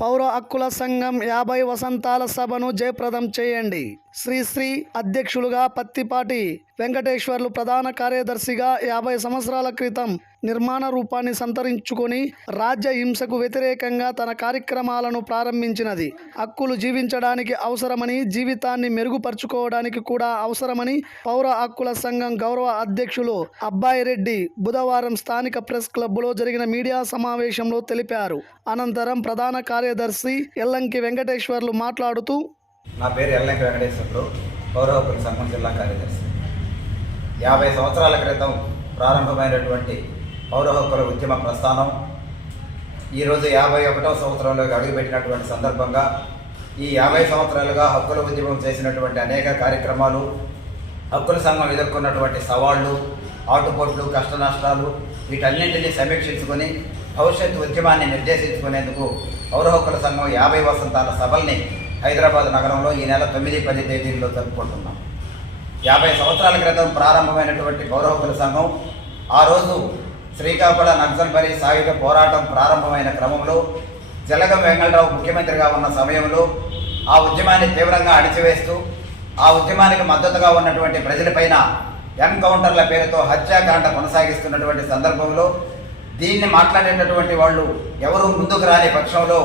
పౌర హక్కుల సంఘం యాభై వసంతాల సభను జయప్రదం చేయండి. శ్రీశ్రీ అధ్యక్షులుగా పత్తిపాటి వెంకటేశ్వర్లు ప్రధాన కార్యదర్శిగా యాభై సంవత్సరాల క్రితం నిర్మాణ రూపాన్ని సంతరించుకొని రాజ్య హింసకు వ్యతిరేకంగా తన కార్యక్రమాలను ప్రారంభించినది. హక్కులు జీవించడానికి అవసరమని జీవితాన్ని మెరుగుపరుచుకోవడానికి కూడా అవసరమని పౌర హక్కుల సంఘం గౌరవ అధ్యక్షులు అబ్బాయి రెడ్డి బుధవారం స్థానిక ప్రెస్ క్లబ్లో జరిగిన మీడియా సమావేశంలో తెలిపారు. అనంతరం ప్రధాన కార్యదర్శి ఎల్లంకి వెంకటేశ్వర్లు మాట్లాడుతూ నా పేరు ఎల్లంక వెంకటేశ్వరుడు పౌర సంఘం జిల్లా కార్యదర్శి. యాభై సంవత్సరాల క్రితం ప్రారంభమైనటువంటి పౌర హక్కుల ఉద్యమ ప్రస్థానం ఈరోజు యాభై ఒకటవ సంవత్సరంలోకి అడుగుపెట్టినటువంటి సందర్భంగా ఈ యాభై సంవత్సరాలుగా హక్కుల ఉద్యమం చేసినటువంటి అనేక కార్యక్రమాలు హక్కుల సంఘం ఎదుర్కొన్నటువంటి సవాళ్ళు ఆటుపోట్లు కష్ట నష్టాలు వీటన్నింటినీ సమీక్షించుకొని భవిష్యత్తు ఉద్యమాన్ని నిర్దేశించుకునేందుకు పౌర హక్కుల సంఘం యాభై వసంతాల సభల్ని హైదరాబాద్ నగరంలో ఈ నెల తొమ్మిది పది తేదీల్లో జరుపుకుంటున్నాం. యాభై సంవత్సరాల క్రితం ప్రారంభమైనటువంటి పౌర సంఘం ఆ రోజు శ్రీకాకుళ నక్సల్బరి సాయుధ పోరాటం ప్రారంభమైన క్రమంలో జలగం వెంగళరావు ముఖ్యమంత్రిగా ఉన్న సమయంలో ఆ ఉద్యమాన్ని తీవ్రంగా అణిచివేస్తూ ఆ ఉద్యమానికి మద్దతుగా ఉన్నటువంటి ప్రజలపైన ఎన్కౌంటర్ల పేరుతో హత్యాకాండ కొనసాగిస్తున్నటువంటి సందర్భంలో దీన్ని మాట్లాడేటటువంటి వాళ్ళు ఎవరు ముందుకు రాని పక్షంలో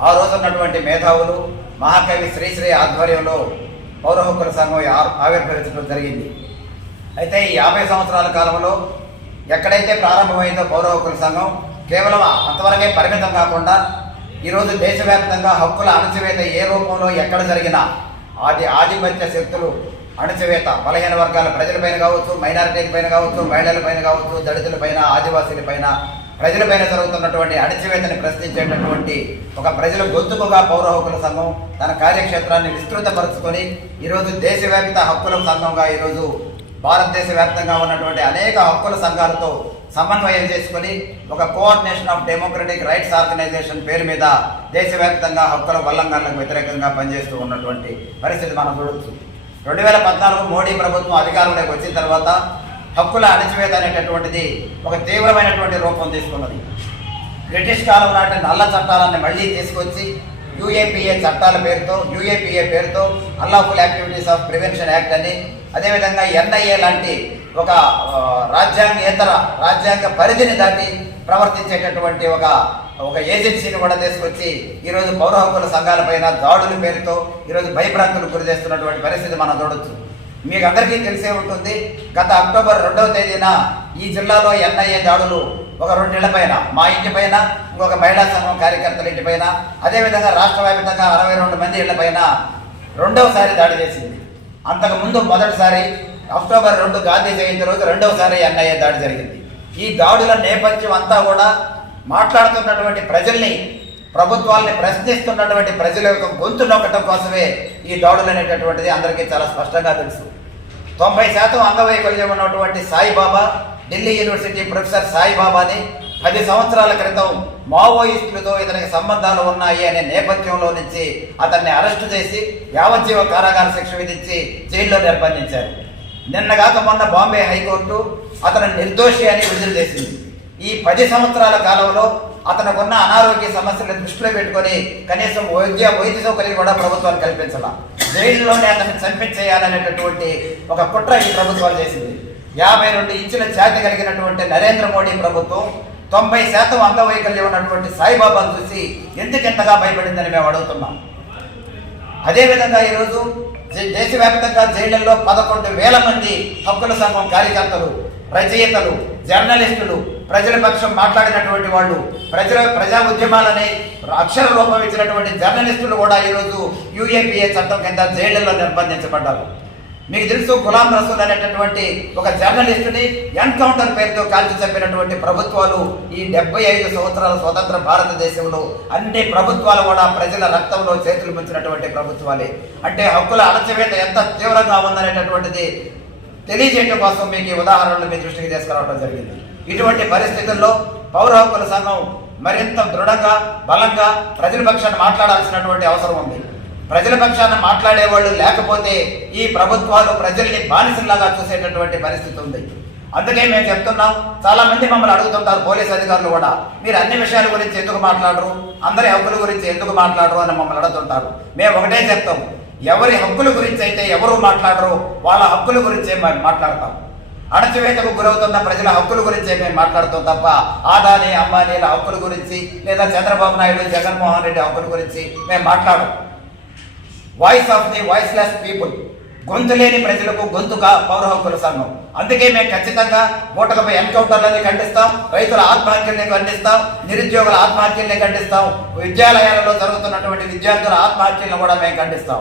ఆ రోజు ఉన్నటువంటి మేధావులు మహాకవి శ్రీశ్రీ ఆధ్వర్యంలో పౌర హక్కుల సంఘం ఆవిర్భవించడం జరిగింది. అయితే ఈ యాభై సంవత్సరాల కాలంలో ఎక్కడైతే ప్రారంభమైందో పౌర హక్కుల సంఘం కేవలం అంతవరకే పరిమితం కాకుండా ఈరోజు దేశవ్యాప్తంగా హక్కుల అణచివేత ఏ రూపంలో ఎక్కడ జరిగినా ఆది ఆధిపత్య శక్తులు అణచివేత బలహీన వర్గాల ప్రజలపైన కావచ్చు మైనారిటీల పైన కావచ్చు మహిళల పైన కావచ్చు దళితుల పైన ఆదివాసీల పైన ప్రజలపైన జరుగుతున్నటువంటి అణచివేతని ప్రశ్నించేటటువంటి ఒక ప్రజల గొంతుకుగా పౌర హక్కుల సంఘం తన కార్యక్షేత్రాన్ని విస్తృతపరుచుకొని ఈరోజు దేశవ్యాప్త హక్కుల సంఘంగా ఈరోజు భారతదేశ వ్యాప్తంగా ఉన్నటువంటి అనేక హక్కుల సంఘాలతో సమన్వయం చేసుకొని ఒక coordination of democratic rights organization పేరు మీద దేశవ్యాప్తంగా హక్కుల ఉల్లంఘనలకు వ్యతిరేకంగా పనిచేస్తూ ఉన్నటువంటి పరిస్థితి మనం చూడవచ్చు రెండు వేల పద్నాలుగు మోడీ ప్రభుత్వం అధికారంలోకి వచ్చిన తర్వాత హక్కుల అణచివేత అనేటటువంటిది ఒక తీవ్రమైనటువంటి రూపం తీసుకున్నది. బ్రిటిష్ కాలం నాటి నల్ల చట్టాలను మళ్ళీ తీసుకొచ్చి యూఏపీఏ చట్టాల పేరుతో యూఏపీఏ పేరుతో unlawful activities of prevention act అని అదేవిధంగా ఎన్ఐఏ లాంటి ఒక రాజ్యాంగేతర రాజ్యాంగ పరిధిని దాటి ప్రవర్తించేటటువంటి ఒక ఒక ఏజెన్సీని కూడా తీసుకొచ్చి ఈరోజు పౌర హక్కుల సంఘాలపైన దాడుల పేరుతో ఈరోజు భయభ్రాంతులు గురి చేస్తున్నటువంటి పరిస్థితి మనం చూడొచ్చు. మీకు అందరికీ తెలిసే ఉంటుంది గత అక్టోబర్ రెండవ తేదీన ఈ జిల్లాలో ఎన్ఐఏ దాడులు ఒక రెండేళ్ళ పైన మా ఇంటి పైన ఇంకొక మహిళా సంఘం కార్యకర్తల ఇంటి పైన అదేవిధంగా రాష్ట్ర వ్యాప్తంగా అరవై రెండు మంది ఇళ్ళ పైన రెండవసారి దాడి చేసింది. అంతకు ముందు మొదటిసారి అక్టోబర్ రెండు గాంధీ జయంతి రోజు రెండవసారి ఎన్ఐఏ దాడి జరిగింది. ఈ దాడుల నేపథ్యం అంతా కూడా మాట్లాడుతున్నటువంటి ప్రజల్ని ప్రభుత్వాల్ని ప్రశ్నిస్తున్నటువంటి ప్రజల యొక్క గొంతు నొక్కటం కోసమే ఈ దాడులు అనేటటువంటిది అందరికీ చాలా స్పష్టంగా తెలుసు. తొంభై శాతం అంగవైకల్యం ఉన్నటువంటి సాయిబాబా ఢిల్లీ యూనివర్సిటీ ప్రొఫెసర్ సాయిబాబాని పది సంవత్సరాల క్రితం మావోయిస్టులతో ఇతనికి సంబంధాలు ఉన్నాయి అనే నేపథ్యంలో నుంచి అతన్ని అరెస్టు చేసి యావజ్జీవ కారాగార శిక్ష విధించి జైల్లో నిర్బంధించారు. నిన్నగాక మొన్న బాంబే హైకోర్టు అతను నిర్దోషి అని విడుదల చేసింది. ఈ పది సంవత్సరాల కాలంలో అతనుకున్న అనారోగ్య సమస్యలను దృష్టిలో పెట్టుకొని కనీసం వైద్య వైద్య సౌకర్యం కూడా ప్రభుత్వాలు కల్పించాల? జైల్లోనే అతన్ని చంపించేయాలనేటటువంటి ఒక కుట్ర ఈ ప్రభుత్వాలు చేసింది. యాభై రెండు ఇంచుల ఛాతి కలిగినటువంటి నరేంద్ర మోడీ ప్రభుత్వం తొంభై శాతం అంగవైకల్యం ఉన్నటువంటి సాయిబాబాను చూసి ఎందుకెంతగా భయపడిందని మేము అడుగుతున్నాం. అదేవిధంగా ఈరోజు దేశవ్యాప్తంగా జైళ్ళలో పదకొండు వేల మంది హక్కుల సంఘం కార్యకర్తలు రచయితలు జర్నలిస్టులు ప్రజల పక్షం మాట్లాడినటువంటి వాళ్ళు ప్రజల ప్రజా ఉద్యమాలని అక్షర రూపం ఇచ్చినటువంటి జర్నలిస్టులు కూడా ఈరోజు యూఏపీఏ చట్టం కింద జైళ్ళలో నిర్బంధించబడ్డారు. మీకు తెలుసు గులాం రసూల్ అనేటటువంటి ఒక జర్నలిస్టుని ఎన్కౌంటర్ పేరుతో కాల్చి చంపినటువంటి ప్రభుత్వాలు ఈ డెబ్బై ఐదు సంవత్సరాల స్వతంత్ర భారతదేశంలో అన్ని ప్రభుత్వాలు కూడా ప్రజల రక్తంలో చేతులు ముంచినటువంటి ప్రభుత్వాలే. అంటే హక్కుల అణచివేత ఎంత తీవ్రంగా ఉందనేటటువంటిది తెలియజేయడం కోసం మీకు ఈ ఉదాహరణలు మీ దృష్టికి తీసుకురావడం జరిగింది. ఇటువంటి పరిస్థితుల్లో పౌర హక్కుల సంఘం మరింత దృఢంగా బలంగా ప్రజల పక్షాన్ని మాట్లాడాల్సినటువంటి అవసరం ఉంది. ప్రజల పక్షాన మాట్లాడేవాళ్ళు లేకపోతే ఈ ప్రభుత్వాలు ప్రజల్ని బానిసల్లాగా చూసేటటువంటి పరిస్థితి ఉంది. అందుకే మేము చెప్తున్నాం చాలా మంది మమ్మల్ని అడుగుతుంటారు పోలీస్ అధికారులు కూడా మీరు అన్ని విషయాల గురించి ఎందుకు మాట్లాడరు? అందరి హక్కుల గురించి ఎందుకు మాట్లాడరు? అని మమ్మల్ని అడుగుతుంటారు. మేము ఒకటే చెప్తాం ఎవరి హక్కుల గురించి అయితే ఎవరు మాట్లాడరు వాళ్ళ హక్కుల గురించే మేము మాట్లాడతాం. అణచివేతకు గురవుతున్న ప్రజల హక్కుల గురించే మేము మాట్లాడుతాం తప్ప ఆదాని అంబానీల హక్కుల గురించి లేదా చంద్రబాబు నాయుడు జగన్మోహన్ రెడ్డి హక్కుల గురించి మేము మాట్లాడం voice of the voiceless people గొంతు లేని ప్రజలకు గొంతుగా పౌర హక్కుల సంఘం. అందుకే మేము ఖచ్చితంగా మూటకపై ఎన్కౌంటర్లని ఖండిస్తాం రైతుల ఆత్మహత్యల్ని ఖండిస్తాం నిరుద్యోగుల ఆత్మహత్యల్ని ఖండిస్తాం విద్యాలయాలలో జరుగుతున్నటువంటి విద్యార్థుల ఆత్మహత్యలను కూడా మేము ఖండిస్తాం.